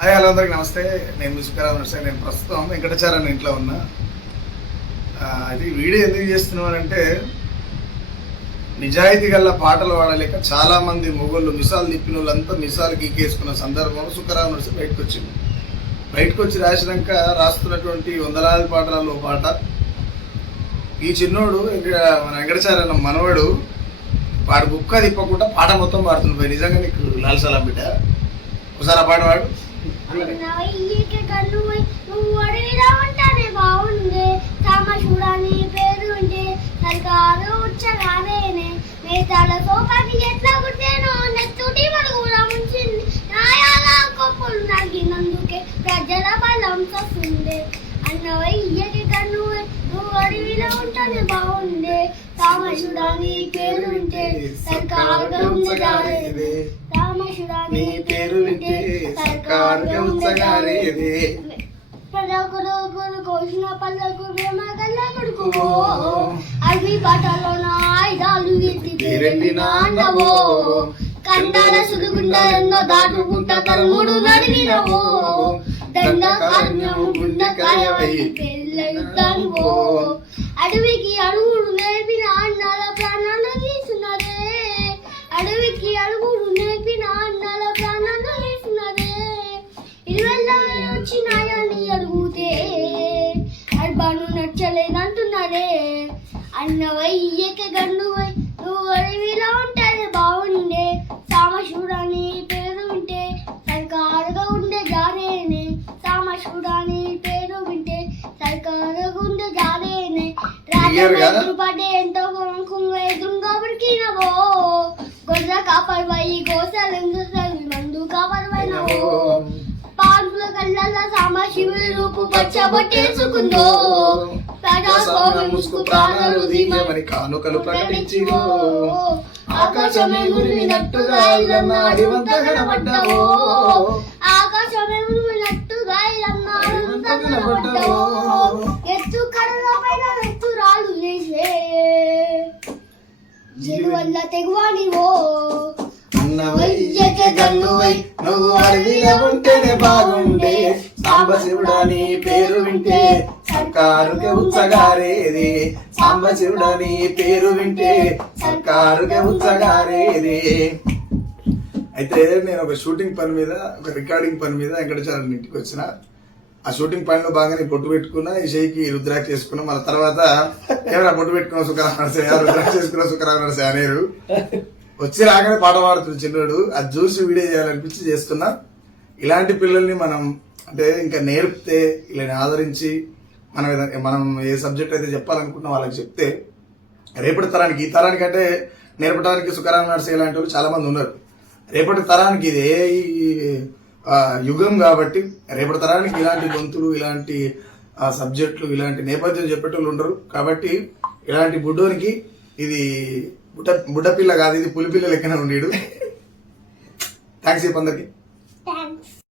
Hi hello అందరికి నమస్తే. నేను ముసుకరావు నర్సే. నేను ప్రస్తుతం వెంకటాచార్య ఇంట్లో ఉన్నా. అది వీడియో ఎందుకు చేస్తున్నానంటే, నిజాయితీ గల పాటలు పాడలేక చాలామంది మొగోళ్ళు మిసాలు తిప్పిన వాళ్ళంతా మిసాలు గీకేసుకున్న సందర్భంలో సుఖరావు నర్సే బయటకు వచ్చింది. బయటకు వచ్చి రాసినాక రాస్తున్నటువంటి వందలాది పాటలలో పాట ఈ చిన్నోడు మన వెంకటాచార్య మనవాడు వాడు బుక్క తిప్పకుండా పాట మొత్తం పాడుతున్నాడు. నిజంగా నీకు లాల్సలా బిడ్డ ఒకసారి ఆ పాట పాడు. ప్రజల బలం వస్తుండే అన్నవయ్యకి కన్ను నువ్వు అడవిలో ఉంటానే బాగుండే రామశుడాని పేరుంటే సర్కారుగా ఉంచగారేదే రామశుడాని పేరుంటే సర్కారుగా ఉంచగారేదే పదకొరు కోసిన పళ్ళకు ప్రేమ కళ్ళ కొడుకువో అడవి పాటలో నా ఆయుధాలు ఎత్తి అన్నవో కండాల సులుగుండెన్నో దాటుకుంటా తరుముడు నడిగినవో దండకారణ్యం గుండెకాయవై పెళ్ళయుద్ధానివో అడవికి అడుగుడు నేర్పిన అన్నాల ప్రాణాలు తీసున్నదే అడవికి అడుగుడు నేర్పిన అన్నాల ప్రాణాలు తీసున్నదే ఇరువెల్ల వచ్చినాయని అడుగుతే అర్బాను నచ్చలేదంటున్నారే అన్నవయ్యక గన్నువై నువ్వు అడవిలో ఉంటానే బాగుండే సామశూడాని పేరు వింటే సర్కారుగా ఉండే జారేనే సామశూడాని పేరు వింటే సర్కారుగా ఉండే జారేనే రాజు పడే ఎంతో ఎదురుగా ఉడికినవో గొర్రె కాపరివై గోసలు మందు కాపరివైనవో పాన్పుల కళ్ళ సామశివుడి రూపు పచ్చబొట్టేసుకుందో ముసుకు ప్రాణాలు దీవమని కానుకలు ప్రకటించిరో ఆకాశమే గురిమినట్టుగా ఇల్లన్నా అడివంత కనబడ్డావో ఆకాశమే గురిమినట్టుగా ఇల్లన్నా అడివంత కనబడ్డావో ఎత్తు కళ్ళ పైన ఎత్తు రాళ్ళు చేసే జీలు వల్ల తెగువానివో అన్నవయ్యకే గన్నువై నువ్వు అడవిలో ఉంటేనే బాగుండే సాంబశివుడాని పేరు వింటే సర్కారుకే ఉత్సగారేది సాంబశివుడాని పేరు వింటే సర్కారుకే ఉత్సగారేది. అయితే నేను ఒక షూటింగ్ పని మీద ఒక రికార్డింగ్ పని మీద వెంకటాచార్య ఇంటికి వచ్చిన. ఆ షూటింగ్ పనిలో బాగానే బొట్టు పెట్టుకున్నా, ఈ షేకి రుద్రాక్ష చేసుకున్నా. మళ్ళీ తర్వాత ఏమైనా బొట్టు పెట్టుకున్న సుఖరావు నరసే రుద్రాక్ష చేసుకున్న సుఖరావు నరసే అనేరు. వచ్చి రాగానే పాట పాడుతుంది చిన్నోడు. అది చూసి వీడియో చేయాలనిపించి చేస్తున్నా. ఇలాంటి పిల్లల్ని మనం అంటే ఇంకా నేర్పితే ఇలా ఆదరించి మనం ఏ సబ్జెక్ట్ అయితే చెప్పాలనుకుంటున్నా వాళ్ళకి చెప్తే రేపటి తరానికి, ఈ తరానికి అంటే నేర్పడానికి సుఖరావు నరసే ఇలాంటి వాళ్ళు చాలా మంది ఉన్నారు. రేపటి తరానికి ఇది యుగం కాబట్టి రేపటి తరానికి ఇలాంటి గొంతులు, ఇలాంటి సబ్జెక్టులు, ఇలాంటి నేపథ్యం చెప్పేటోళ్ళు ఉండరు. కాబట్టి ఇలాంటి బుడ్డోనికి ఇది బుడ్డపిల్ల కాదు, ఇది పులిపిల్ల లెక్కన ఉండేడు. థ్యాంక్స్ చెప్పందరికి.